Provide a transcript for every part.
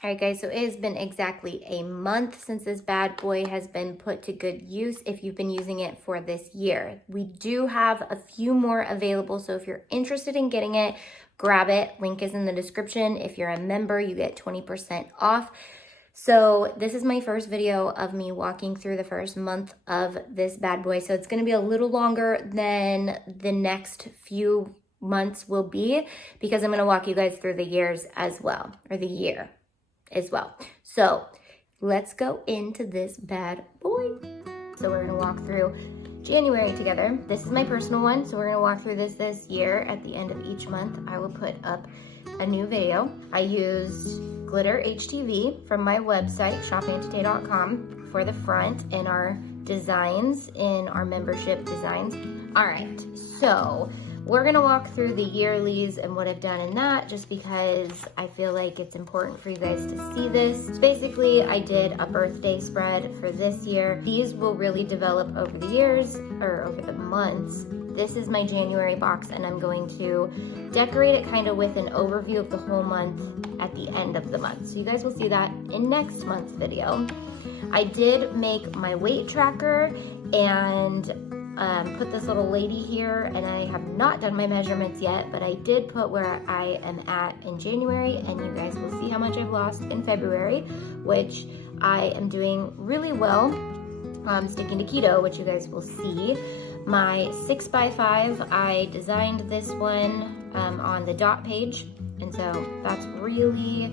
All right, guys, so it has been exactly a month since this bad boy has been put to good use if you've been using it for this year. We do have a few more available, so if you're interested in getting it, grab it. Link is in the description. If you're a member, you get 20% off. So this is my first video of me walking through the first month of this bad boy. So it's gonna be a little longer than the next few months will be because I'm gonna walk you guys through the years as well, or the year as well. So let's go into this bad boy. So we're gonna walk through January together. This is my personal one, so we're gonna walk through this year. At the end of each month, I will put up a new video. I used glitter HTV from my website, shopauntie.com, for the front and our designs in our membership designs. All right, so we're gonna walk through the yearlies and what I've done in that just because I feel like it's important for you guys to see this. So basically, I did a birthday spread for this year. These will really develop over the years or over the months. This is my January box and I'm going to decorate it kind of with an overview of the whole month at the end of the month. So you guys will see that in next month's video. I did make my weight tracker and put this little lady here, and I have not done my measurements yet, but I did put where I am at in January, and you guys will see how much I've lost in February, which I am doing really well. I'm sticking to keto, which you guys will see. My 6x5, I designed this one on the dot page, and so that's really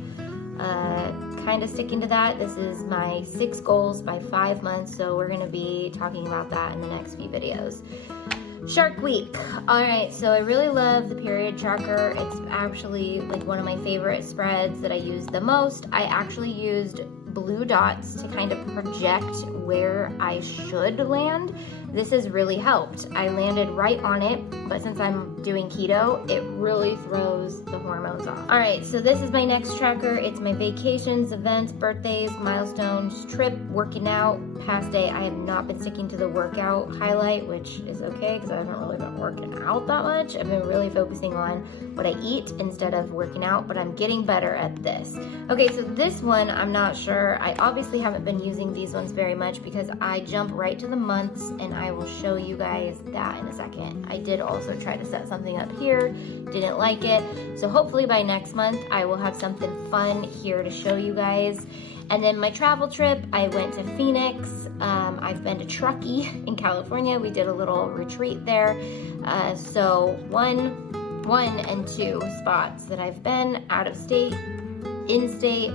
kind of sticking to that. This is my 6 goals by 5 months, so we're gonna be talking about that in the next few videos. Shark Week. All right, so I really love the period tracker. It's actually like one of my favorite spreads that I use the most. I actually used blue dots to kind of project where I should land. This has really helped. I landed right on it, but since I'm doing keto, it really throws the hormones off. All right, so this is my next tracker. It's my vacations, events, birthdays, milestones, trip, working out, past day. I have not been sticking to the workout highlight, which is okay because I haven't really been working out that much. I've been really focusing on what I eat instead of working out, but I'm getting better at this. Okay, so this one, I'm not sure. I obviously haven't been using these ones very much because I jump right to the months, and I will show you guys that in a second. I did also try to set something up here, didn't like it. So hopefully by next month, I will have something fun here to show you guys. And then my travel trip, I went to Phoenix. I've been to Truckee in California. We did a little retreat there. So one and two spots that I've been out of state, in state.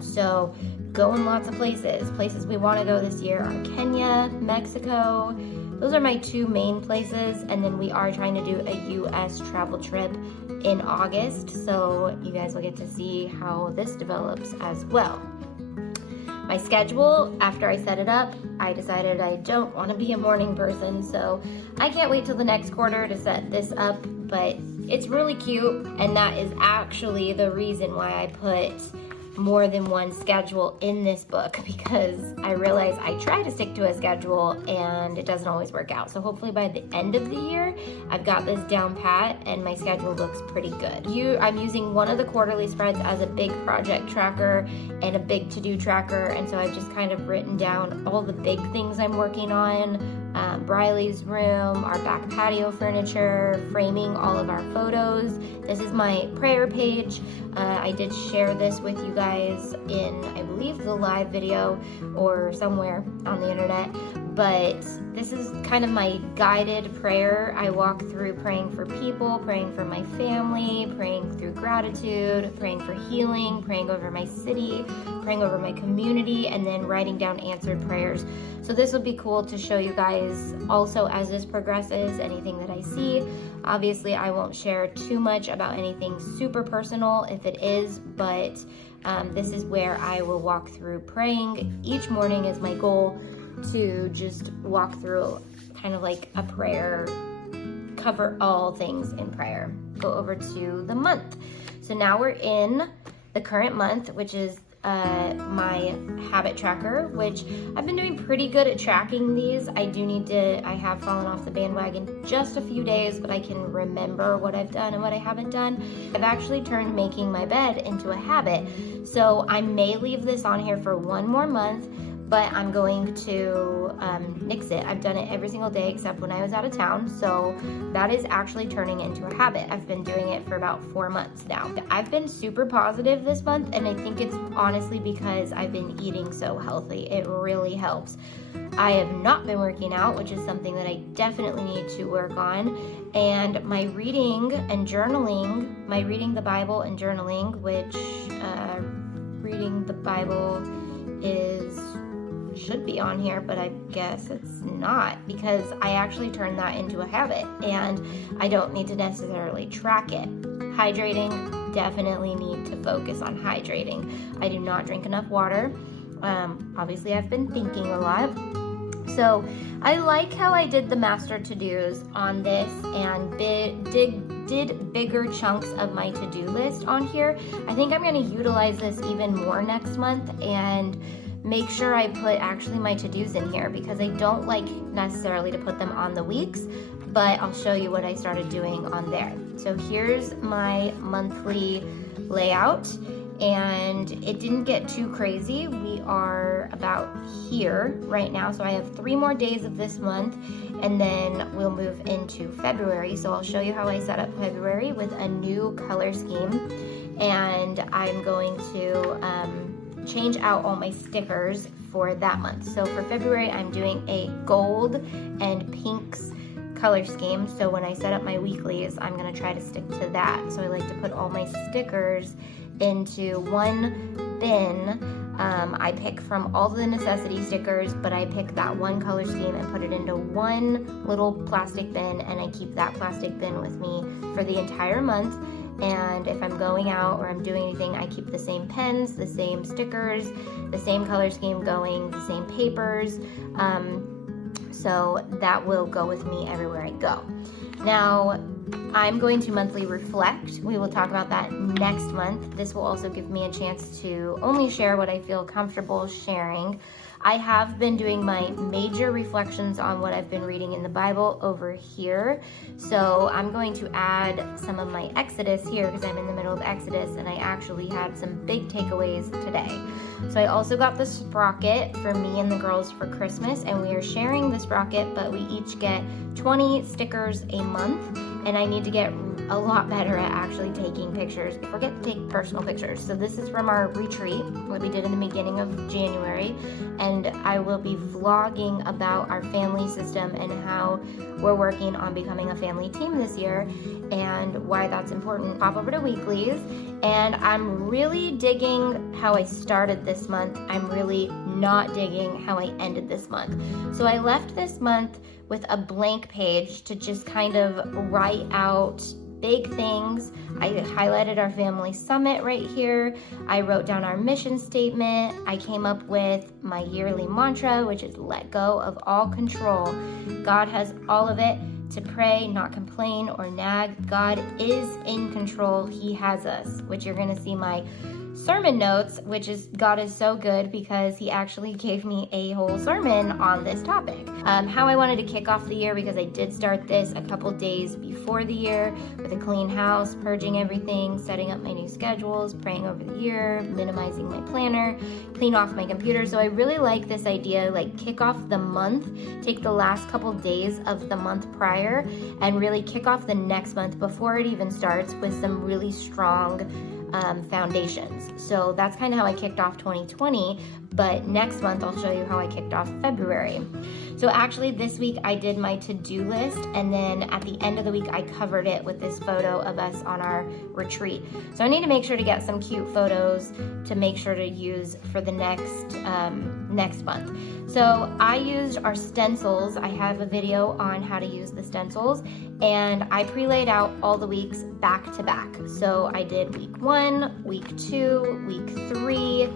So going lots of places. Places we want to go this year are Kenya, Mexico. Those are my 2 main places, and then we are trying to do a US travel trip in August, so you guys will get to see how this develops as well. My schedule, after I set it up, I decided I don't want to be a morning person, so I can't wait till the next quarter to set this up, but it's really cute, and that is actually the reason why I put more than one schedule in this book, because I realize I try to stick to a schedule and it doesn't always work out. So hopefully by the end of the year, I've got this down pat and my schedule looks pretty good. I'm using one of the quarterly spreads as a big project tracker and a big to-do tracker, and so I've just kind of written down all the big things I'm working on. Briley's room, our back patio furniture, framing all of our photos. This is my prayer page. I did share this with you guys in, I believe, the live video or somewhere on the internet, but this is kind of my guided prayer. I walk through praying for people, praying for my family, praying through gratitude, praying for healing, praying over my city, praying over my community, and then writing down answered prayers. So this would be cool to show you guys also as this progresses, anything that I see. Obviously, I won't share too much about anything super personal if it is, but this is where I will walk through praying. Each morning is my goal to just walk through kind of like a prayer, cover all things in prayer. Go over to the month. So now we're in the current month, which is my habit tracker, which I've been doing pretty good at tracking these. I have fallen off the bandwagon just a few days, but I can remember what I've done and what I haven't done. I've actually turned making my bed into a habit. So I may leave this on here for one more month, but I'm going to nix it. I've done it every single day except when I was out of town, so that is actually turning into a habit. I've been doing it for about 4 months now. I've been super positive this month, and I think it's honestly because I've been eating so healthy. It really helps. I have not been working out, which is something that I definitely need to work on, and my reading and journaling, my reading the Bible and journaling, which reading the Bible should be on here, but I guess it's not, because I actually turned that into a habit and I don't need to necessarily track it. Hydrating, definitely need to focus on hydrating. I do not drink enough water. Obviously I've been thinking a lot. So I like how I did the master to-dos on this and did bigger chunks of my to-do list on here. I think I'm going to utilize this even more next month and make sure I put actually my to-dos in here, because I don't like necessarily to put them on the weeks, but I'll show you what I started doing on there. So here's my monthly layout, and it didn't get too crazy. We are about here right now, so I have 3 more days of this month, and then we'll move into February. So I'll show you how I set up February with a new color scheme, and I'm going to change out all my stickers for that month. So for February, I'm doing a gold and pinks color scheme. So when I set up my weeklies, I'm gonna try to stick to that. So I like to put all my stickers into one bin. I pick from all the necessity stickers, but I pick that one color scheme and put it into one little plastic bin, and I keep that plastic bin with me for the entire month. And if I'm going out or I'm doing anything, I keep the same pens, the same stickers, the same color scheme going, the same papers. So that will go with me everywhere I go. Now, I'm going to monthly reflect. We will talk about that next month. This will also give me a chance to only share what I feel comfortable sharing. I have been doing my major reflections on what I've been reading in the Bible over here. So I'm going to add some of my Exodus here because I'm in the middle of Exodus, and I actually had some big takeaways today. So I also got the sprocket for me and the girls for Christmas, and we are sharing the sprocket, but we each get 20 stickers a month, and I need to get a lot better at actually taking pictures. I forget to take personal pictures. So this is from our retreat, what we did in the beginning of January, and I will be vlogging about our family system and how we're working on becoming a family team this year and why that's important. Pop over to weeklies, and I'm really digging how I started this month. I'm really not digging how I ended this month. So I left this month with a blank page to just kind of write out big things. I highlighted our family summit right here. I wrote down our mission statement. I came up with my yearly mantra, which is let go of all control. God has all of it. To pray, not complain or nag. God is in control. He has us, which you're gonna see my sermon notes, which is God is so good because he actually gave me a whole sermon on this topic. How I wanted to kick off the year, because I did start this a couple days before the year with a clean house, purging everything, setting up my new schedules, praying over the year, minimizing my planner, clean off my computer. So I really like this idea, like kick off the month, take the last couple days of the month prior and really kick off the next month before it even starts with some really strong foundations. So that's kind of how I kicked off 2020, but next month I'll show you how I kicked off February. So actually this week I did my to-do list, and then at the end of the week I covered it with this photo of us on our retreat. So I need to make sure to get some cute photos to make sure to use for the next month. So I used our stencils. I have a video on how to use the stencils, and I pre-laid out all the weeks back to back. So I did week 1, week 2, week 3,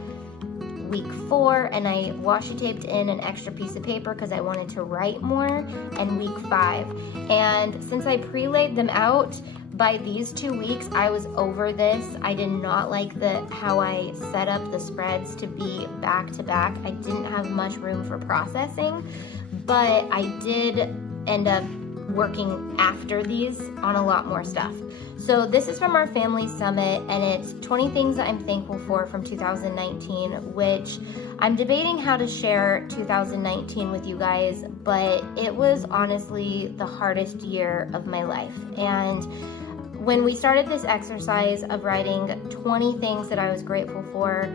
week 4, and I washi taped in an extra piece of paper because I wanted to write more, and week 5. And since I pre-laid them out, by these 2 weeks, I was over this. I did not like how I set up the spreads to be back to back. I didn't have much room for processing, but I did end up working after these on a lot more stuff. So this is from our family summit, and it's 20 things that I'm thankful for from 2019, which I'm debating how to share 2019 with you guys, but it was honestly the hardest year of my life. And when we started this exercise of writing 20 things that I was grateful for,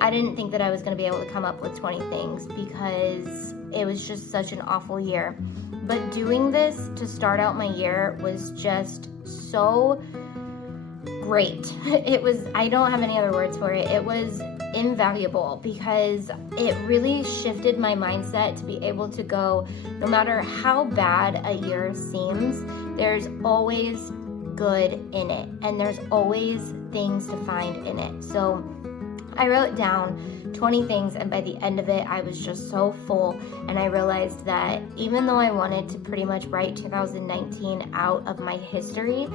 I didn't think that I was going to be able to come up with 20 things because it was just such an awful year. But doing this to start out my year was just so great. It was, I don't have any other words for it. It was invaluable because it really shifted my mindset to be able to go, no matter how bad a year seems, there's always good in it, and there's always things to find in it. So I wrote down 20 things, and by the end of it, I was just so full, and I realized that even though I wanted to pretty much write 2019 out of my history,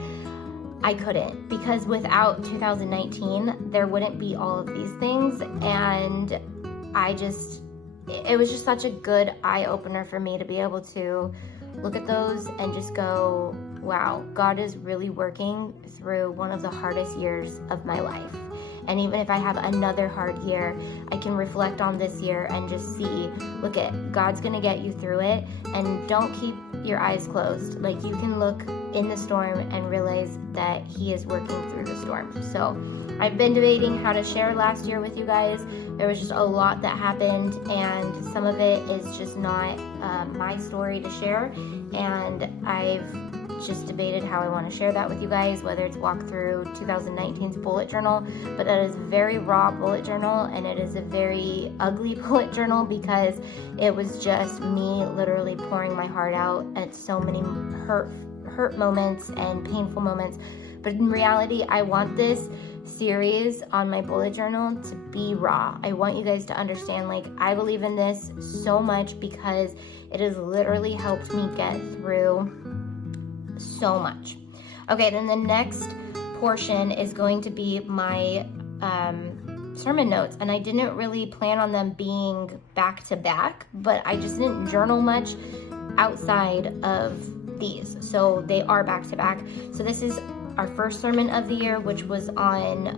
I couldn't, because without 2019, there wouldn't be all of these things, and it was just such a good eye-opener for me to be able to look at those and just go, wow, God is really working through one of the hardest years of my life. And even if I have another hard year, I can reflect on this year and just see, look at, God's gonna get you through it, and don't keep your eyes closed. Like, you can look in the storm and realize that He is working through the storm. So I've been debating how to share last year with you guys. There was just a lot that happened, and some of it is just not my story to share, and I've just debated how I want to share that with you guys, whether it's walk through 2019's bullet journal, but that is a very raw bullet journal, and it is a very ugly bullet journal because it was just me literally pouring my heart out at so many hurt moments and painful moments. But in reality, I want this series on my bullet journal to be raw. I want you guys to understand, like, I believe in this so much because it has literally helped me get through so much. Okay, then the next portion is going to be my sermon notes, and I didn't really plan on them being back to back, but I just didn't journal much outside of these, so they are back to back. So this is our first sermon of the year, which was on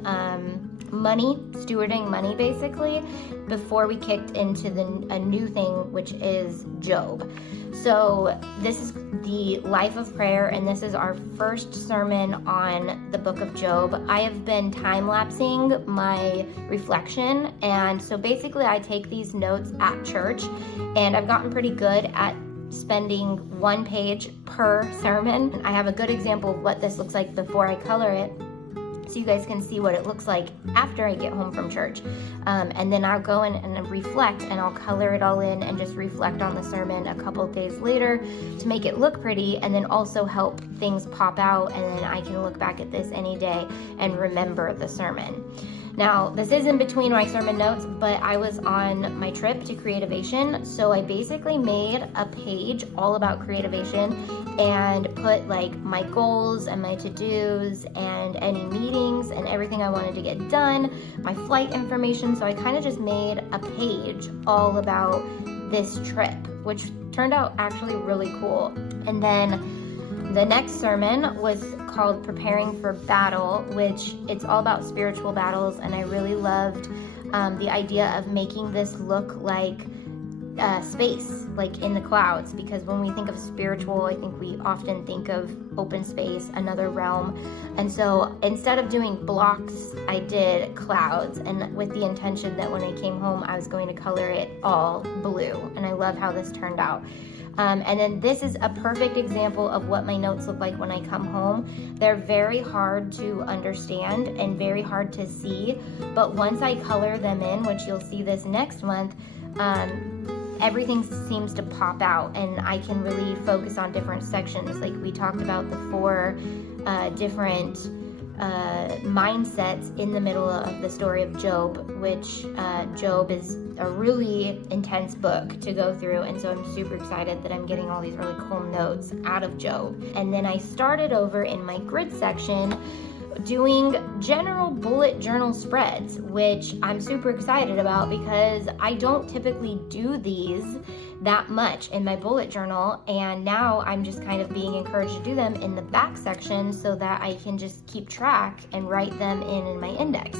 money, stewarding money, basically, before we kicked into a new thing, which is Job. So this is the life of prayer, and this is our first sermon on the book of Job. I have been time-lapsing my reflection, and so basically I take these notes at church, and I've gotten pretty good at spending 1 page per sermon. I have a good example of what this looks like before I color it, so you guys can see what it looks like after I get home from church. And then I'll go in and reflect, and I'll color it all in and just reflect on the sermon a couple of days later to make it look pretty, and then also help things pop out, and then I can look back at this any day and remember the sermon. Now, this is in between my sermon notes, but I was on my trip to Creativation, so I basically made a page all about Creativation and put like my goals and my to-dos and any meetings and everything I wanted to get done, my flight information. So I kind of just made a page all about this trip, which turned out actually really cool. And then the next sermon was called Preparing for Battle, which it's all about spiritual battles, and I really loved the idea of making this look like space, like in the clouds, because when we think of spiritual, I think we often think of open space, another realm. And so instead of doing blocks, I did clouds, and with the intention that when I came home, I was going to color it all blue, and I love how this turned out. And then this is a perfect example of what my notes look like when I come home. They're very hard to understand and very hard to see, but once I color them in, which you'll see this next month, everything seems to pop out, and I can really focus on different sections. Like we talked about the 4 different mindsets in the middle of the story of Job, which Job is a really intense book to go through, and so I'm super excited that I'm getting all these really cool notes out of Job. And then I started over in my grid section doing general bullet journal spreads, which I'm super excited about because I don't typically do these that much in my bullet journal, and now I'm just kind of being encouraged to do them in the back section so that I can just keep track and write them in my index.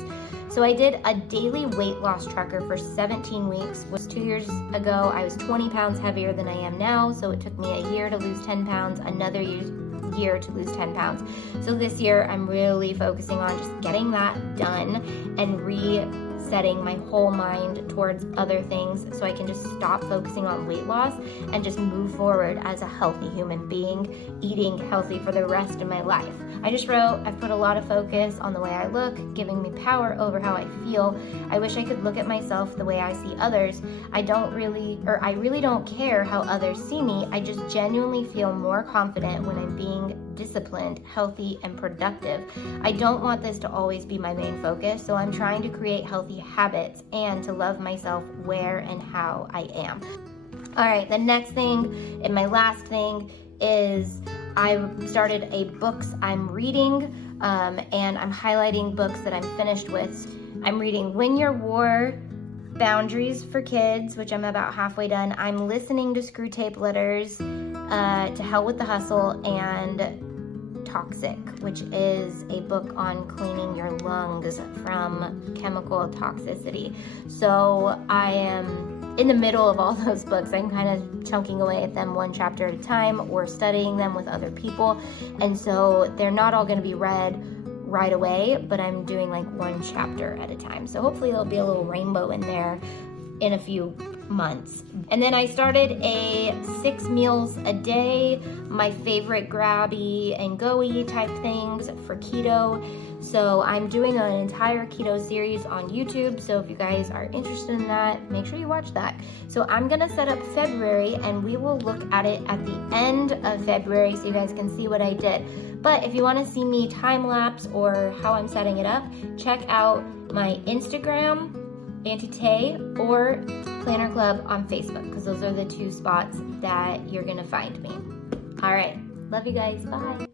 So I did a daily weight loss tracker for 17 weeks. It was 2 years ago. I was 20 pounds heavier than I am now, so it took me a year to lose 10 pounds, another year to lose 10 pounds. So this year I'm really focusing on just getting that done and resetting my whole mind towards other things so I can just stop focusing on weight loss and just move forward as a healthy human being, eating healthy for the rest of my life. I just wrote, I've put a lot of focus on the way I look, giving me power over how I feel. I wish I could look at myself the way I see others. I really don't care how others see me. I just genuinely feel more confident when I'm being disciplined, healthy, and productive. I don't want this to always be my main focus, so I'm trying to create healthy habits and to love myself where and how I am. All right, the next thing and my last thing is I started a books I'm reading, and I'm highlighting books that I'm finished with. I'm reading Win Your War, Boundaries for Kids, which I'm about halfway done. I'm listening to Screw Tape Letters, To Hell with the Hustle, and Toxic, which is a book on cleaning your lungs from chemical toxicity. So I am in the middle of all those books. I'm kind of chunking away at them one chapter at a time or studying them with other people. And so they're not all going to be read right away, but I'm doing like one chapter at a time. So hopefully there'll be a little rainbow in there in a few months. And then I started a 6 meals a day, my favorite grabby and go-y type things for keto. So I'm doing an entire keto series on YouTube. So if you guys are interested in that, make sure you watch that. So I'm gonna set up February and we will look at it at the end of February so you guys can see what I did. But if you wanna see me time lapse or how I'm setting it up, check out my Instagram, Auntie Tay, or Planner Club on Facebook, because those are the two spots that you're gonna find me. All right, love you guys, bye.